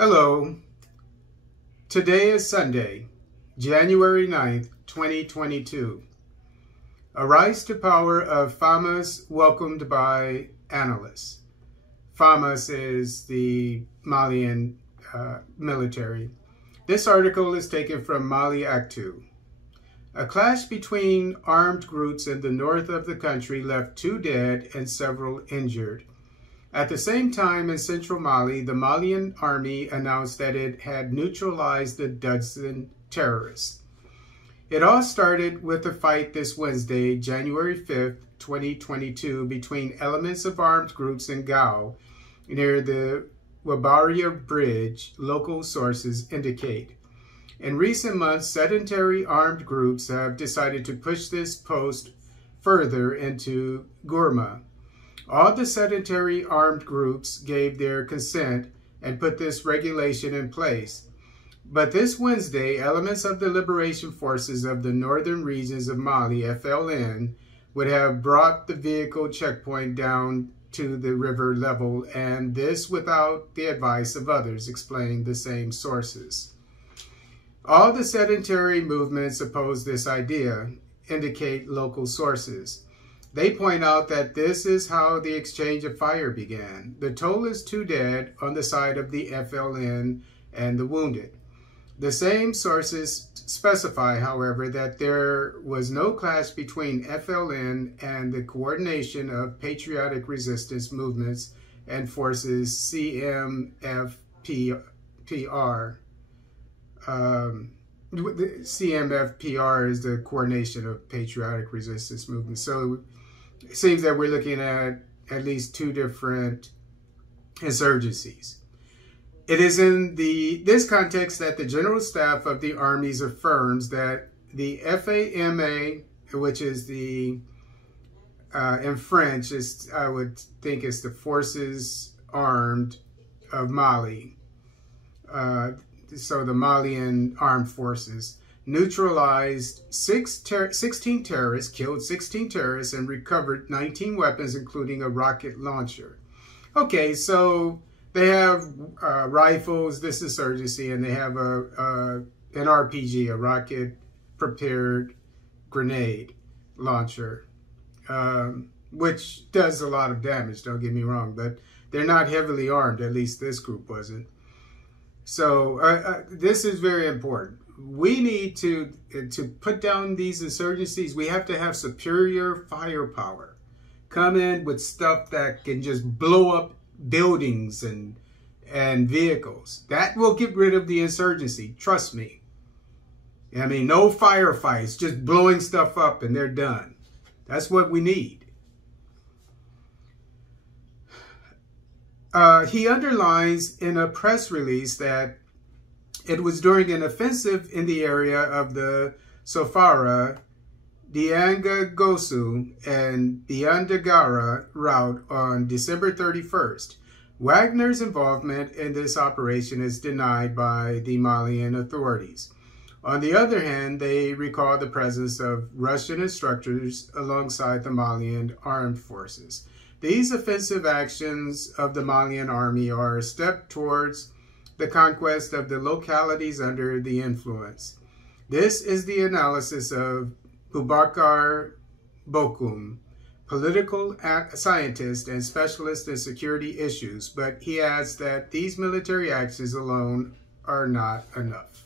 Hello. Today is Sunday, January 9th, 2022. A rise to power of FAMAS welcomed by analysts. FAMAS is the Malian military. This article is taken from Mali Act 2. A clash between armed groups in the north of the country left 2 dead and several injured. At the same time, in central Mali, the Malian army announced that it had neutralized a dozen terrorists. It all started with a fight this Wednesday, January 5th, 2022, between elements of armed groups in Gao near the Wabaria Bridge, local sources indicate. In recent months, sedentary armed groups have decided to push this post further into Gourma. All the sedentary armed groups gave their consent and put this regulation in place. But this Wednesday, elements of the Liberation Forces of the Northern Regions of Mali, FLN, would have brought the vehicle checkpoint down to the river level, and this without the advice of others, explain the same sources. All the sedentary movements oppose this idea, indicate local sources. They point out that this is how the exchange of fire began. The toll is 2 dead on the side of the FLN and the wounded. The same sources specify, however, that there was no clash between FLN and the coordination of patriotic resistance movements and forces CMFPR. The CMFPR is the coordination of patriotic resistance movements. So it seems that we're looking at least 2 different insurgencies. It is in this context that the General Staff of the Armies affirms that the FAMA, which is the, in French, I would think it's the Forces Armed of Mali, so the Malian Armed Forces, neutralized 16 terrorists, killed 16 terrorists, and recovered 19 weapons, including a rocket launcher. Okay, so they have rifles, this insurgency, and they have an RPG, a rocket-prepared grenade launcher, which does a lot of damage, don't get me wrong, but they're not heavily armed, at least this group wasn't. So this is very important. We need to put down these insurgencies. We have to have superior firepower. Come in with stuff that can just blow up buildings and vehicles. That will get rid of the insurgency. Trust me. I mean, no firefights, just blowing stuff up and they're done. That's what we need. He underlines in a press release that it was during an offensive in the area of the Sofara, Diangagosu, and Biandagara route on December 31st. Wagner's involvement in this operation is denied by the Malian authorities. On the other hand, they recall the presence of Russian instructors alongside the Malian armed forces. These offensive actions of the Malian army are a step towards the conquest of the localities under the influence. This is the analysis of Boubacar Bokoum, political scientist and specialist in security issues, but he adds that these military actions alone are not enough.